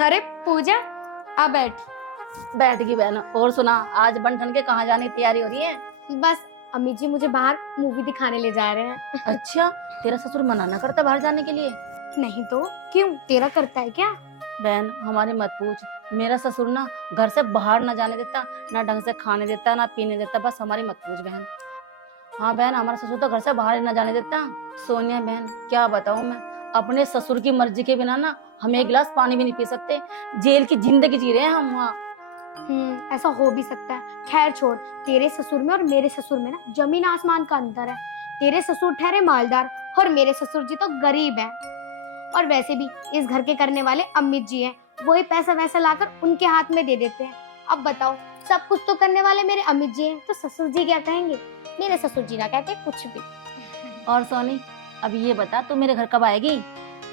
अरे पूजा, आ बैठ। बैठ गई बहन। और सुना, आज बन के कहाँ जाने की तैयारी हो रही है? बस अम्मी जी मुझे बाहर मूवी दिखाने ले जा रहे हैं। अच्छा, तेरा ससुर मना ना करता बाहर जाने के लिए? नहीं तो क्यों, तेरा करता है क्या? बहन हमारी मत पूछ, मेरा ससुर ना घर से बाहर ना जाने देता, ना ढंग से खाने देता, ना पीने देता। बस हमारी मत पूछ बहन। हाँ बहन, हमारा ससुर तो घर से बाहर ना जाने देता। सोनिया बहन, क्या बताऊं मैं, अपने ससुर की मर्जी के बिना ना हम एक गिलास पानी भी नहीं पी सकते। जेल की जिंदगी जी रहे हैं हम वहाँ। ऐसा हो भी सकता है। खैर छोड़, तेरे ससुर में और मेरे ससुर में ना जमीन आसमान का अंतर है। तेरे ससुर ठहरे मालदार और मेरे ससुर जी तो गरीब हैं। और वैसे भी इस घर के करने वाले अमित जी हैं, वही पैसा वैसा लाकर उनके हाथ में दे देते हैं। अब बताओ, सब कुछ तो करने वाले मेरे अमित जी हैं, तो ससुर जी क्या कहेंगे? मेरे ससुर जी ना कहते कुछ भी। और सोनी, अब ये बता, तू मेरे घर कब आएगी?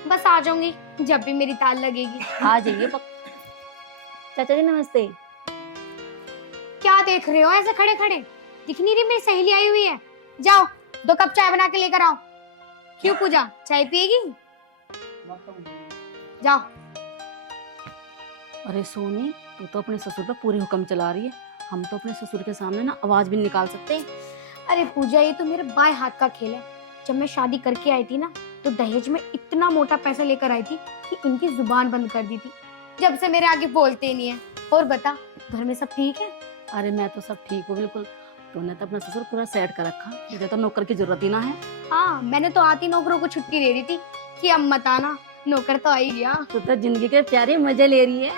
बस आ जाऊंगी जब भी मेरी ताल लगेगी। आ जाइए चाचा जी नमस्ते। क्या देख रहे हो ऐसे खड़े खड़े? दिख नहीं रही मेरी सहेली आई हुई है? जाओ 2 कप चाय बना के लेकर आओ। क्यों पूजा, चाय पिएगी? जाओ। अरे सोनी, तू तो अपने ससुर पर पूरी हुक्म चला रही है। हम तो अपने ससुर के सामने ना आवाज भी नहीं निकाल सकते। अरे पूजा, ये तो मेरे बाएं हाथ का खेल है। जब मैं शादी करके आई थी ना, तो दहेज में इतना मोटा पैसा लेकर आई थी कि इनकी जुबान बंद कर दी थी। जब से मेरे आगे बोलते ही नहीं है। और बता, घर में सब ठीक है? अरे मैं तो सब ठीक हूँ बिल्कुल। तूने तो अपना ससुर पूरा सेट कर रखा, मुझे तो नौकर की जरूरत ही ना है। हाँ, मैंने तो आती नौकरों को छुट्टी दे दी थी कि अब मत आना, नौकर तो आ ही गया। तू तो जिंदगी के प्यारे मजे ले रही है।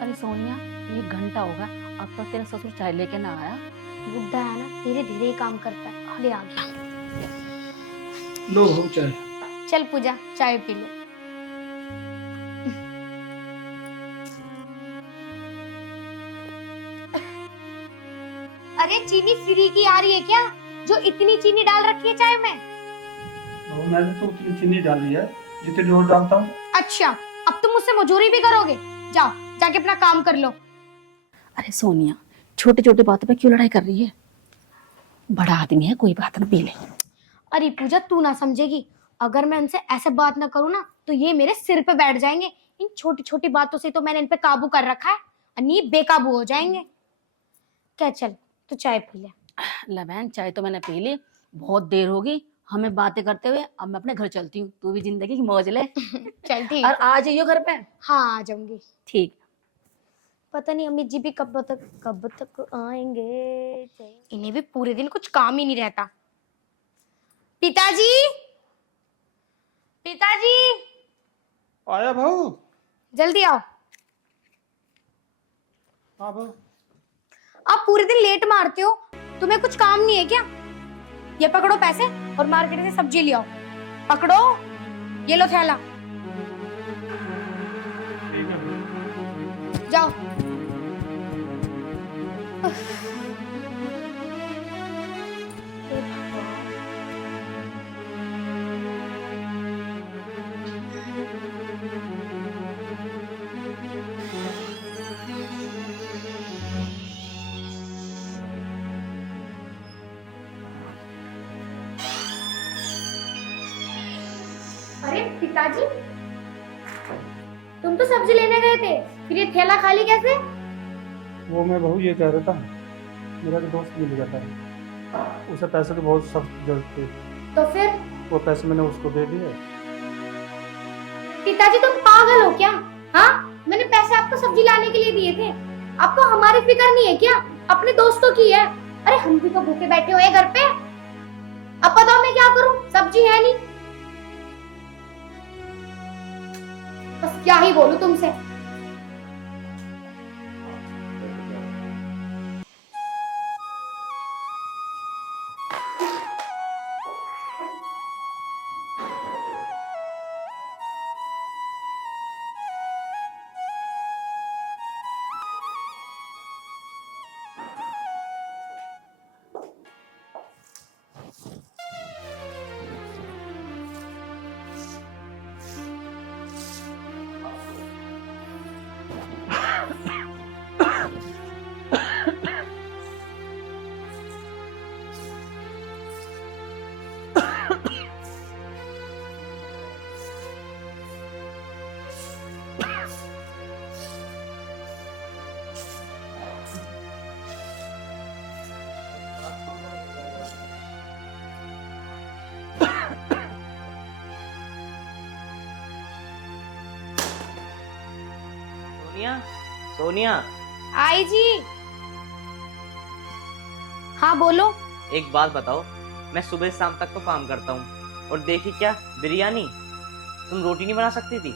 अरे सोनिया, 1 घंटा होगा, अब तक तेरा ससुर चाय लेके ना आया। बुढ़ा है ना, धीरे धीरे ही काम करता है। ले आ गया। लो हो चाय। चल पूजा, चाय पी ले। अरे चीनी फ्री की आ रही है क्या, जो इतनी चीनी डाल रखी है चाय में? मैंने तो उतनी चीनी डाली है जितनी रोज डालता हूँ। अच्छा, अब तुम मुझसे मजूरी भी करोगे? जाओ जाके अपना काम कर लो। अरे सोनिया, छोटे छोटे बातों पे क्यों लड़ाई कर रही है? बड़ा आदमी है, कोई बात ना, पी ले। अरे पूजा, तू ना समझेगी। अगर मैं उनसे ऐसे बात ना करूँ ना, तो ये मेरे सिर पे बैठ जाएंगे। इन छोटी छोटी बातों से तो मैंने इन पे काबू कर रखा है, अन्य बेकाबू हो जाएंगे। क्या, चल तू चाय पी ले। ले बहन, चाय तो मैंने पी ली, बहुत देर होगी हमें बातें करते हुए। अब मैं अपने घर चलती हूँ, तू भी जिंदगी की मौज ले। चल ठीक। और आ जाइयो घर पे। हाँ, आ जाऊंगी। ठीक। पता नहीं अमित जी भी कब तक आएंगे। इन्हें भी पूरे दिन कुछ काम ही नहीं रहता। पिताजी, पिताजी, आया भाऊ। जल्दी आओ। हाँ भाऊ। आप पूरे दिन लेट मारते हो, तुम्हें कुछ काम नहीं है क्या? ये पकड़ो पैसे और मार्केट से सब्जी ले आओ। पकड़ो, ये लो थैला। ठीक है भाऊ। जाओ। अरे पिताजी, तुम तो सब्जी लेने गए थे, फिर ये थैला खाली कैसे? वो मैं भाऊ ये कह रहा था, मेरा तो दोस्त मिल गया था, उसे पैसे की बहुत सख्त जरूरत थी, तो फिर? वो पैसे मैंने उसको दे दिए। पिताजी तुम पागल हो क्या? हाँ, मैंने पैसे आपको सब्जी लाने के लिए दिए थे। आपको हमारी फिक्र नहीं है क्या? अपने दोस्तों की है। अरे हम भी तो भूखे बैठे हुए हैं घर पे। अब बताओ मैं क्या करूं, सब्जी है नहीं। बस क्या ही बोलूं तुमसे। सोनिया, सोनिया, आई जी। हाँ बोलो। एक बात बताओ, मैं सुबह से शाम तक तो काम करता हूँ और देखी क्या बिरयानी, तुम रोटी नहीं बना सकती थी?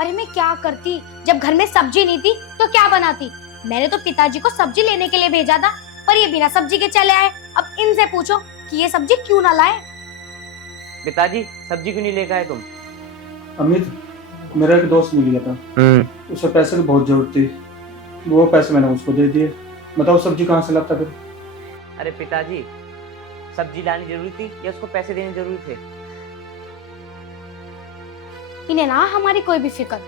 अरे मैं क्या करती, जब घर में सब्जी नहीं थी तो क्या बनाती। मैंने तो पिताजी को सब्जी लेने के लिए भेजा था, पर ये बिना सब्जी के चले आए। अब इनसे पूछो कि ये सब्जी क्यों ना लाए। पिताजी सब्जी क्यों नहीं लेकर आए तुम? अमित, मेरा एक दोस्त मिल गया था, उसे पैसे की बहुत जरूरत थी, वो पैसे मैंने उसको दे दिए। बताओ सब्जी कहाँ से लाता फिर? अरे पिताजी, सब्जी लानी जरूरी थी या उसको पैसे देने जरूरी थे? इन्हें ना हमारी कोई भी फिक्र,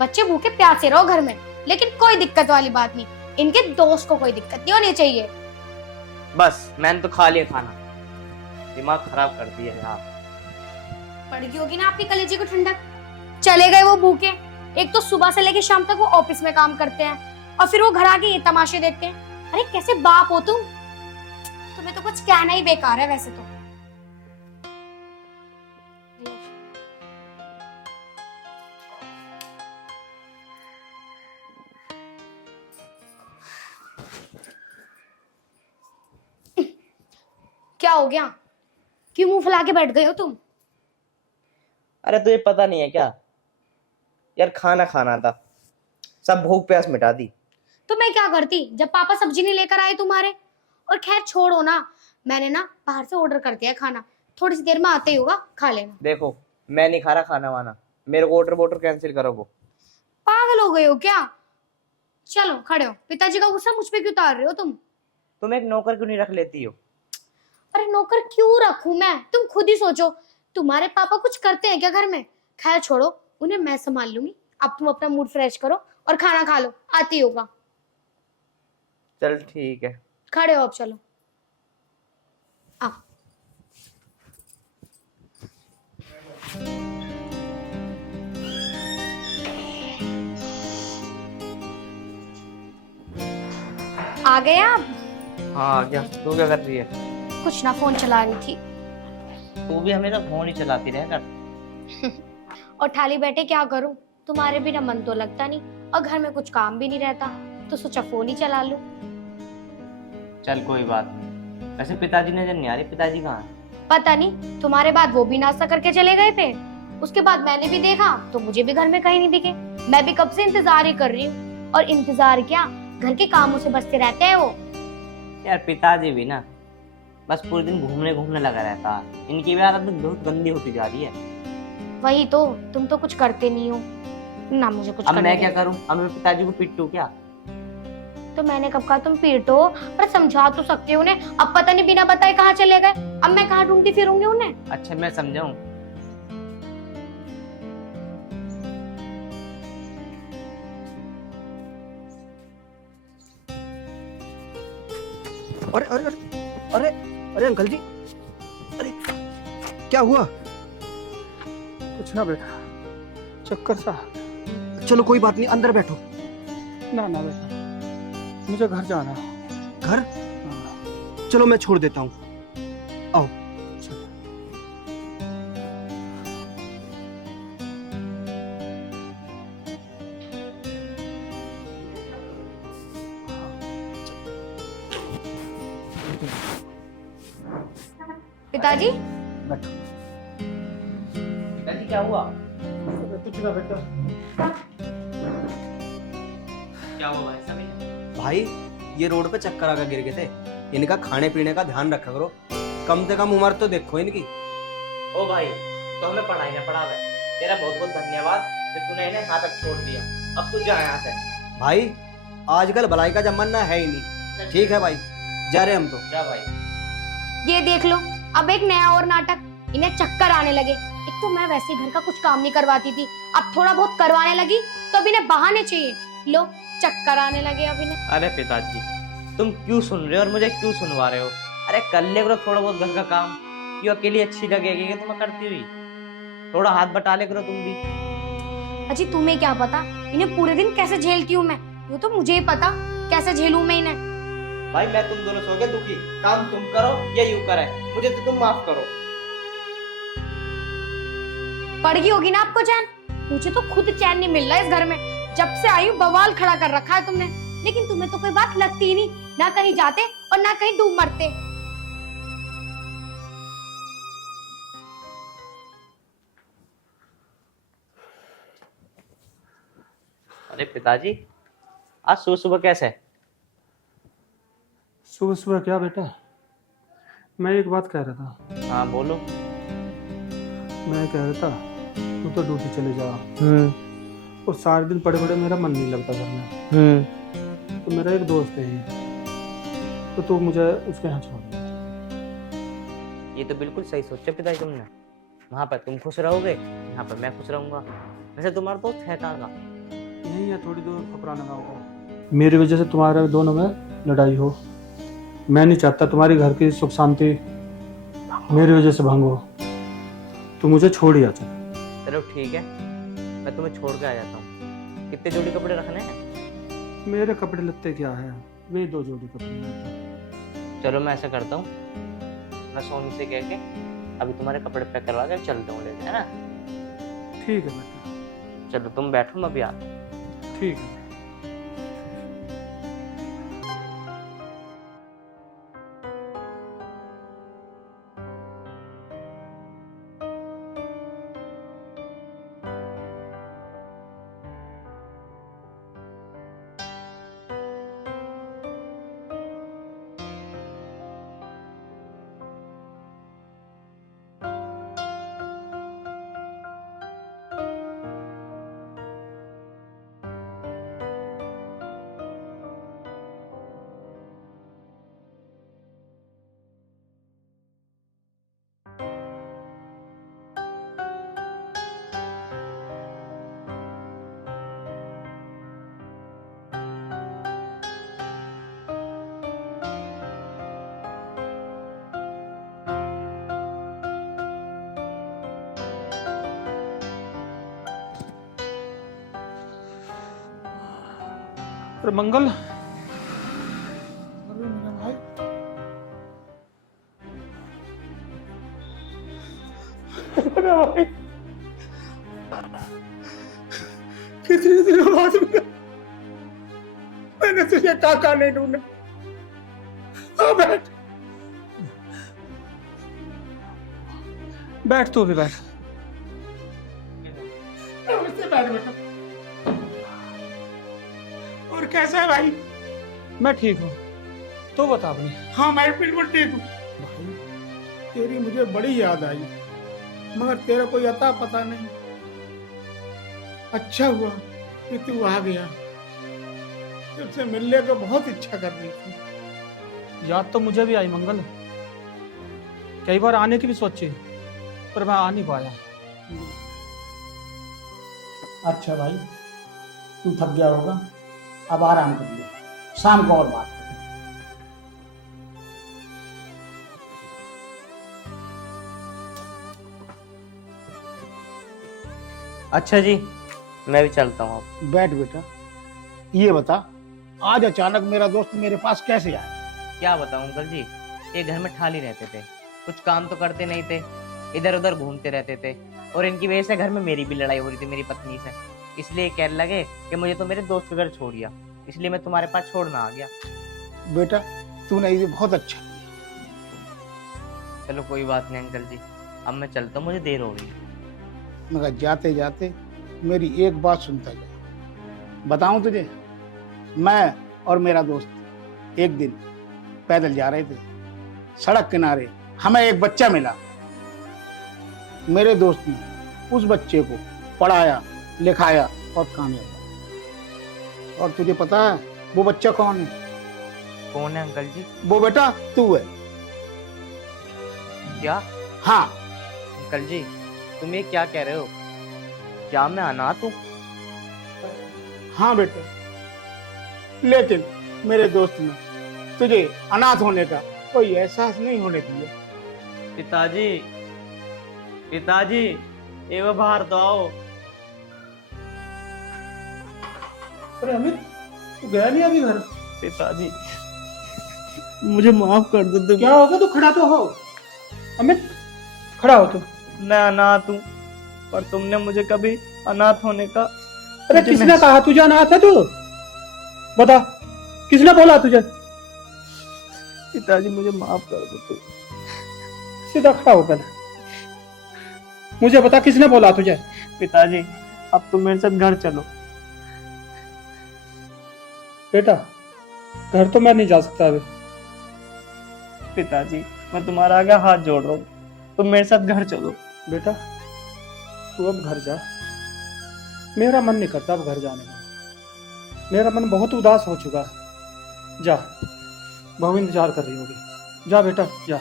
बच्चे भूखे प्यासे रहो घर में, लेकिन कोई दिक्कत वाली बात नहीं। इनके दोस्त को कोई दिक्कत नहीं होनी चाहिए। बस मैंने तो खा लिया खाना, दिमाग खराब कर दिया यार। पड़ गई होगी ना आपकी कलेजे को ठंडक। चले गए वो भूखे, एक तो सुबह से लेके शाम तक वो ऑफिस में काम करते हैं और फिर वो घर आके ये तमाशे देखते हैं। अरे कैसे बाप हो तुम, तुम्हें तो कुछ कहना ही बेकार है वैसे तो। क्या हो गया, क्यों मुंह फुला के बैठ गए हो तुम? अरे तुझे पता नहीं है क्या यार, खाना खाना था, सब भूख प्यास मिटा दी। तो मैं क्या करती जब पापा सब्जी नहीं लेकर आए तुम्हारे। और खैर छोड़ो ना, मैंने ना बाहर से ऑर्डर कर दिया खाना, थोड़ी सी देर में आते ही होगा, खा लेना। देखो मैं नहीं खा रहा खाना वाना, मेरे को ऑर्डर वोटर कैंसिल करो। वो पागल हो गए हो क्या? चलो खड़े हो, पिताजी का गुस्सा मुझ पे क्यों उतार रहे हो तुम एक नौकर क्यों नहीं रख लेती हो? अरे नौकर क्यों रखूं मैं, तुम खुद ही सोचो। तुम्हारे पापा कुछ करते हैं क्या घर में? खैर छोड़ो, उन्हें मैं संभाल लूंगी। अब तुम अपना मूड फ्रेश करो और खाना खा लो, आती होगा। चल ठीक है। खड़े हो अब, चलो आ। आ गए आप? हाँ आ गया। तू क्या कर रही है? कुछ ना, फोन चला रही थी। तू भी हमेशा फोन ही चलाती रह कर। और ठाली बैठे क्या करूं, तुम्हारे बिना मन तो लगता नहीं, और घर में कुछ काम भी नहीं रहता, तो सोचा फोन ही चला लूं। चल कोई बात नहीं। वैसे पिताजी नजर नहीं आ रही, पिताजी कहाँ है? पता नहीं, तुम्हारे बाद वो भी नाश्ता करके चले गए थे, उसके बाद मैंने भी देखा तो मुझे भी घर में कहीं नहीं दिखे। मैं भी कब से इंतजार ही कर रही हूँ, और इंतजार क्या, घर के कामों से बचते रहते हैं वो। यार पिताजी भी ना बस पूरे दिन घूमने घूमने लगा रहता है, इनकी भी आदत बहुत गंदी होती जा रही है। वही तो, तुम तो कुछ करते नहीं हो ना, मुझे कुछ अब करने मैं क्या दो। करूं? अब मैं पिताजी को पिटूं क्या? तो मैंने कब कहा तुम पीटो, पर समझा तो सकते हो उन्हें। अब पता नहीं बिना बताए कहाँ चले गए, अब मैं कहाँ ढूंढती फिरूंगी उन्हें। अच्छा मैं समझाऊं? अरे अरे अरे अरे अरे अंकल जी, अरे क्या हुआ? कुछ ना बेटा, चक्कर सा। चलो कोई बात नहीं, अंदर बैठो। ना ना बेटा, मुझे घर जाना है। घर? हाँ, चलो मैं छोड़ देता हूँ, आओ। चल। पिताजी बैठो। पिताजी क्या हुआ? कुछ ना बेटा। क्या हुआ भाई साहब? भाई ये रोड पे चक्कर आकर गिर गए थे, इनका खाने पीने का ध्यान रखा करो, कम से कम उम्र तो देखो इनकी। ओ भाई, तो हमें पढ़ाई ना पढ़ावे, तेरा बहुत बहुत धन्यवाद कि तूने इन्हें यहाँ तक छोड़ दिया। अब तू जा यहाँ से। भाई आजकल भलाई का जमाना है ही नहीं। ठीक है भाई, जा रहे हम तो। जा भाई। ये देख लो, अब एक नया और नाटक, इन्हें चक्कर आने लगे। एक तो मैं वैसे घर का कुछ काम नहीं करवाती थी, अब थोड़ा बहुत करवाने लगी तो अब इन्हें बहाने चाहिए। लो चक्कर आने लगे अब इन्हें। अरे पिताजी, तुम क्यों सुन रहे हो और मुझे क्यों सुनवा रहे हो? अरे कर ले करो थोड़ा बहुत घर का काम, क्यों अकेली अच्छी लगेगी कि तुम्हें करती हुई? थोड़ा हाथ बटा ले करो तुम भी। अजी तुम्हें क्या पता इन्हें पूरे दिन कैसे झेलती हूँ मैं, वो तो मुझे ही पता कैसे झेलूं मैं इन्हें। भाई मैं तुम दोनों सो गए दुखी, काम तुम करो या यूं करे, मुझे तो तुम माफ करो। पड़ गई होगी ना आपको चैन, मुझे तो खुद चैन नहीं मिल रहा इस घर में। जब से आई हूँ बवाल खड़ा कर रखा है तुमने, लेकिन तुम्हें तो कोई बात लगती ही नहीं, ना कहीं जाते और ना कहीं डूब मरते। अरे पिताजी, आज सुबह सुबह कैसे? सुबह सुबह क्या बेटा, मैं एक बात कह रहा था। हाँ बोलो। मैं कह रहा था तू तो ड्यूटी चले जा और सारे दिन पड़े पड़े मेरा मन नहीं लगता घर में। तो मेरा एक दोस्त है, तो तू मुझे उसके यहाँ छोड़ दे। ये तो बिल्कुल सही सोचा पिताजी तुमने। वहाँ पर तुम खुश रहोगे, यहाँ पर मैं खुश रहूंगा। वैसे तुम्हारा दोस्त है कहाँ का? यही है, थोड़ी दूर पुराना गाँव का। मेरी वजह से तुम्हारे दोनों में लड़ाई हो, मैं नहीं चाहता तुम्हारी घर की सुख शांति मेरी वजह से भंग हो। तू मुझे छोड़ ही आ जा। चलो ठीक है, मैं तुम्हें छोड़ के आ जाता हूँ। कितने जोड़ी कपड़े रखने हैं? मेरे कपड़े लत्ते क्या है, वे 2 जोड़ी कपड़े हैं। चलो मैं ऐसा करता हूँ, मैं सोनी से कह के अभी तुम्हारे कपड़े पैक करवा के चलता हूँ लेके, है ना? ठीक है बेटा। चलो तुम बैठो, मैं अभी आता हूँ। ठीक है। अरे मंगल, अरे मेरा भाई, मेरा भाई, कितने दिनों बाद मैंने तुझे काका नहीं ढूंढा। आ बैठ, बैठ तू भी बैठ। नमस्ते, बैठ बेटा। और कैसा है भाई? मैं ठीक हूँ, तो बता अपनी। हाँ मैं बिल्कुल ठीक हूँ भाई। तेरी मुझे बड़ी याद आई, मगर तेरा कोई अता पता नहीं। अच्छा हुआ कि तू आ गया, तुझसे मिलने को बहुत इच्छा कर रही थी। याद तो मुझे भी आई मंगल, कई बार आने की भी सोची, पर मैं आ नहीं पाया। अच्छा भाई, तू थक गया होगा, अब आराम कर ले, शाम को और बात करें। अच्छा जी, मैं भी चलता हूँ अब। बैठ बेटा। ये बता, आज अचानक मेरा दोस्त मेरे पास कैसे आया? क्या बताऊं अंकल जी, ये घर में ठाली रहते थे, कुछ काम तो करते नहीं थे, इधर उधर घूमते रहते थे, और इनकी वजह से घर में मेरी भी लड़ाई हो रही थी मेरी पत्नी से। इसलिए कहने लगे कि मुझे तो मेरे दोस्त के घर छोड़ दिया, इसलिए मैं तुम्हारे पास छोड़ना आ गया। बेटा तूने ये बहुत अच्छा। चलो कोई बात नहीं अंकल जी, अब मैं चलता हूँ, मुझे देर हो रही है। मगर जाते जाते मेरी एक बात सुनता जा। बताऊं तुझे, मैं और मेरा दोस्त एक दिन पैदल जा रहे थे, सड़क किनारे हमें एक बच्चा मिला। मेरे दोस्त ने उस बच्चे को पढ़ाया, लिखाया और कामयाब। और तुझे पता है वो बच्चा कौन है? कौन है अंकल जी? वो बेटा तू है। क्या? हाँ अंकल जी, तुम ये क्या कह रहे हो? क्या मैं अनाथ हूँ? हाँ बेटा, लेकिन मेरे दोस्त ने तुझे अनाथ होने का कोई एहसास नहीं होने दिया। पिताजी, पिताजी, ये वो बाहर तो आओ। अरे अमित, तू गया नहीं अभी घर? पिताजी, मुझे माफ कर दो तुम। क्या होगा? तू खड़ा तो हो। अमित खड़ा हो तू। मैं अनाथ हूँ, पर तुमने मुझे कभी अनाथ होने का अरे किसने कहा तुझे अनाथ है तू? बता, किसने बोला तुझे? पिताजी मुझे माफ कर दो तू। सीधा खड़ा होकर मुझे बता, किसने बोला तुझे? पिताजी अब तुम मेरे साथ घर चलो। बेटा, घर तो मैं नहीं जा सकता अभी। पिताजी मैं तुम्हारा आगे हाथ जोड़ रहा हूँ, तुम मेरे साथ घर चलो। बेटा, तू अब घर जा। मेरा मन नहीं करता अब घर जाने का। मेरा मन बहुत उदास हो चुका है। जा, बहू इंतजार कर रही होगी। जा बेटा, जा।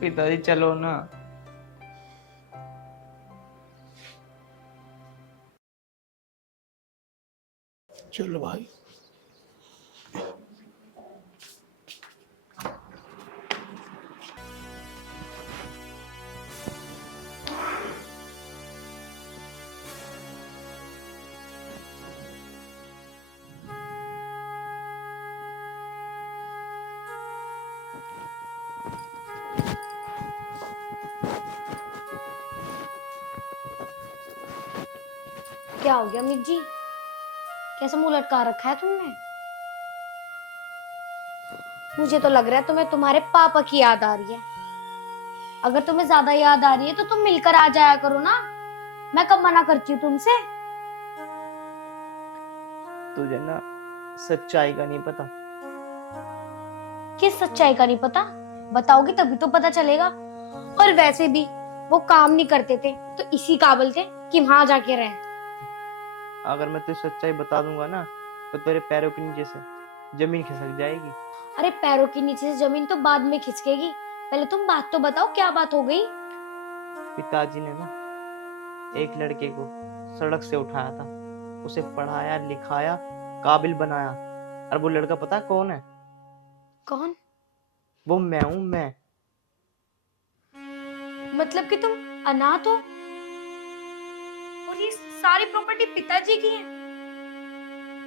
पिताजी चलो ना। चलो भाई। क्या हो गया अमित जी? कैसा मुंह लटका रखा है तुमने? मुझे तो लग रहा है तुम्हें तुम्हारे पापा की याद आ रही है। अगर तुम्हें ज्यादा याद आ रही है तो तुम मिलकर आ जाया करो ना। मैं कब मना करती हूँ तुमसे? तुझे ना सच्चाई का नहीं पता। किस सच्चाई का नहीं पता? बताओगी तभी तो पता चलेगा। और वैसे भी वो काम नहीं करते थे तो इसी काबिल थे कि वहां जाके रहे। अगर मैं तुझे सच्चाई बता दूंगा ना तो तेरे पैरों के नीचे से जमीन खिसक जाएगी। अरे पैरों के नीचे से जमीन तो बाद में खिसकेगी। पहले तुम बात तो बताओ, क्या बात हो गई? पिताजी ने ना एक लड़के को सड़क से उठाया था, उसे पढ़ाया लिखाया काबिल बनाया। और वो लड़का पता है कौन है? कौन? वो मैं हूं, मैं। मतलब कि तुम अनाथ हो और ये सारी प्रॉपर्टी पिताजी की है?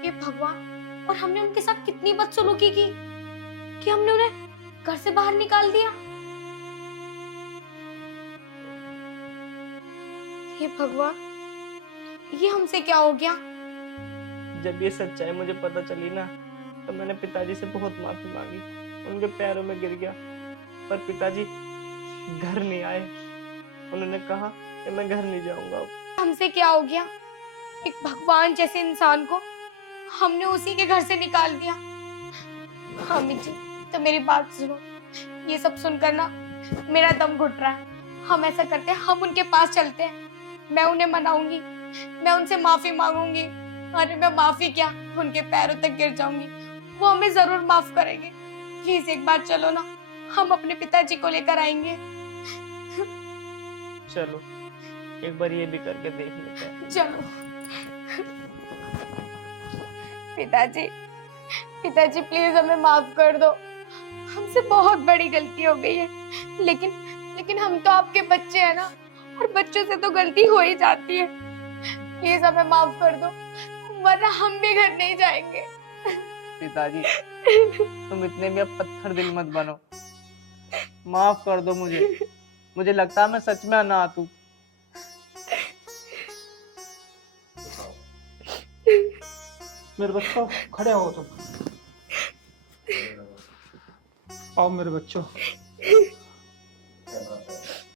ये भगवान, और हमने उनके साथ कितनी बदसलूकी की कि हमने उन्हें घर से बाहर निकाल दिया। हे भगवान, ये हमसे क्या हो गया? जब ये सच्चाई मुझे पता चली ना तो मैंने पिताजी से बहुत माफी मांगी, उनके पैरों में गिर गया। पर पिताजी घर नहीं आए। उन्होंने कहा कि मैं घर नहीं जाऊंगा अब। हमसे क्या हो गया? एक भगवान जैसे इंसान को हमने उसी के घर से निकाल दिया। अमित जी, तो मेरी बात सुनो। ये सब सुनकर ना मेरा दम घुट रहा है। हम ऐसा करते हैं, हम उनके पास चलते हैं। मैं उन्हें मनाऊंगी, मैं उनसे माफी मांगूंगी। अरे मैं माफी क्या, उनके पैरों तक गिर जाऊंगी। वो हमें जरूर माफ करेंगे। प्लीज एक बार चलो ना, हम अपने पिताजी को लेकर आएंगे। चलो एक बार ये भी करके देख लेते हैं। चलो। पिताजी, पिताजी प्लीज हमें माफ कर दो। हमसे बहुत बड़ी गलती हो गई है। लेकिन हम तो आपके बच्चे हैं ना, और बच्चों से तो गलती हो ही जाती है। प्लीज हमें माफ कर दो, वरना हम भी घर नहीं जाएंगे। पिताजी तुम इतने भी अब पत्थर दिल मत बनो, माफ कर दो मुझे। मुझे लगता है मैं सच में अनाथ हूँ। मेरे बच्चों, खड़े हो तुम। आओ मेरे बच्चों।